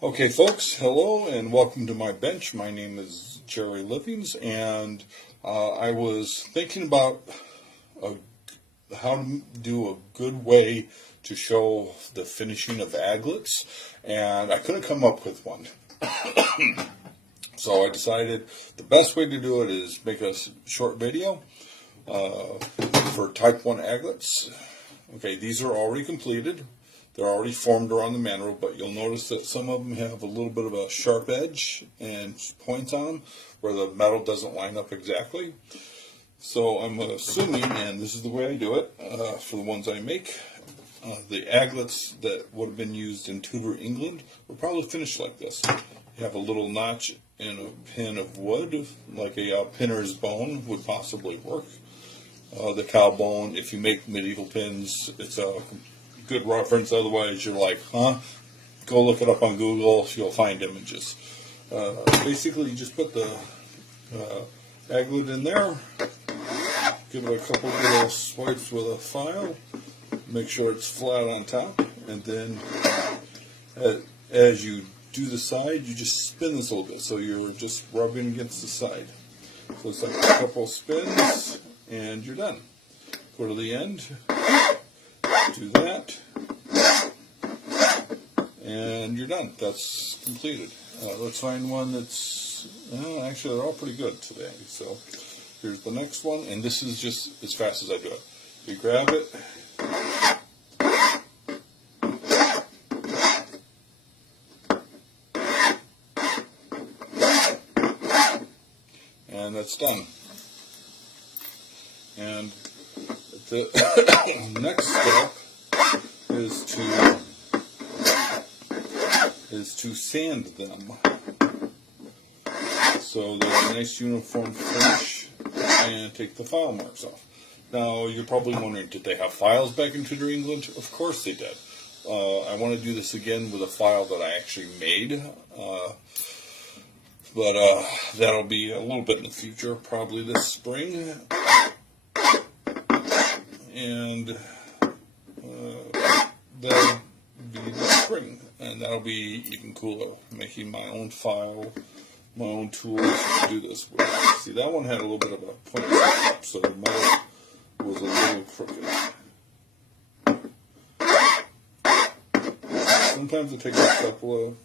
Okay, folks, hello and welcome to my bench. My name is Jerry Livings, and I was thinking about how to do a good way to show the finishing of Aiglets, and I couldn't come up with one. So I decided the best way to do it is make a short video for Type 1 Aiglets. Okay, these are already completed. They're already formed around the mandrel, but you'll notice that some of them have a little bit of a sharp edge and points on them where the metal doesn't line up exactly. So I'm assuming, and this is the way I do it for the ones I make, the Aiglets that would have been used in Tudor England were probably finished like this. You have a little notch and a pin of wood, like a pinner's bone would possibly work. The cow bone, if you make medieval pins, it's a good reference. Otherwise, you're like, huh? Go look it up on Google. You'll find images. Basically, you just put the aglet in there, give it a couple little swipes with a file, make sure it's flat on top, and then as you do the side, you just spin this a little bit, so you're just rubbing against the side. So it's like a couple spins, and you're done. Go to the end, do that, and you're done. That's completed. Let's find one that's, well, actually they're all pretty good today. So here's the next one, and this is just as fast as I do it. You grab it, and that's done. And the next step is to sand them so they're a nice uniform finish, and take the file marks off. Now you're probably wondering, did they have files back in Tudor England? Of course they did. I want to do this again with a file that I actually made, but that'll be a little bit in the future, probably this spring. And that'll be the spring, and that'll be even cooler, making my own file, my own tools to do this with. See, that one had a little bit of a point, so the metal was a little crooked. Sometimes it takes a couple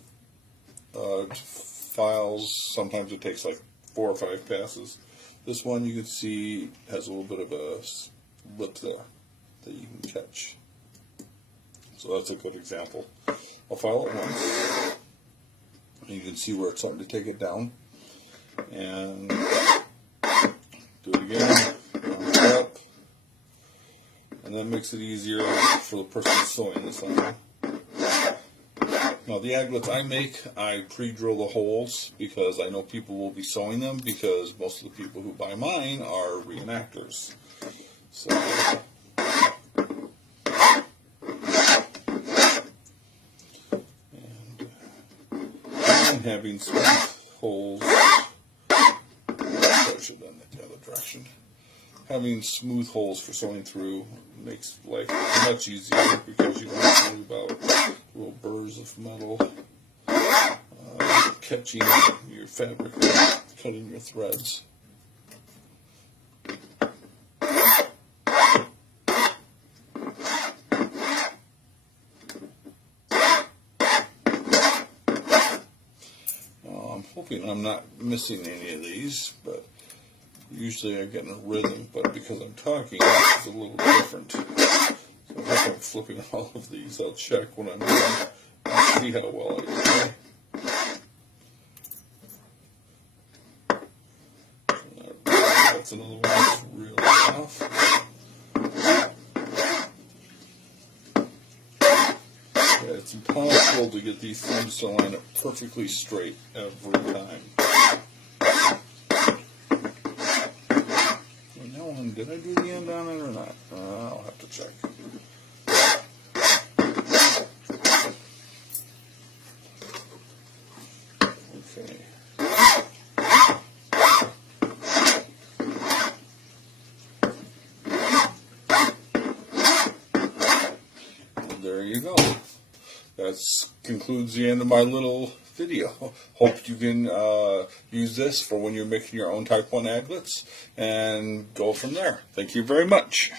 of files, sometimes it takes like 4 or 5 passes. This one you can see has a little bit of a lip there that you can catch. So that's a good example. I'll file it once, and you can see where it's starting to take it down. And do it again, round it up, and that makes it easier for the person sewing this on. Now the Aiglets I make, I pre-drill the holes because I know people will be sewing them, because most of the people who buy mine are reenactors. So, and having smooth holes, I should have done it the other direction. Having smooth holes for sewing through makes life much easier, because you don't have to worry about little burrs of metal catching your fabric, cutting your threads. I'm hoping I'm not missing any of these, but usually I get in a rhythm, but because I'm talking, it's a little different. So I hope I'm flipping all of these. I'll check when I'm done and see how well I do. That's another one that's really off. Yeah, it's impossible to get these things to line up perfectly straight every time. And that one, did I do the end on it or not? I'll have to check. Okay. And there you go. that concludes the end of my little video. Hope you can use this for when you're making your own Type 1 aglets and go from there. Thank you very much.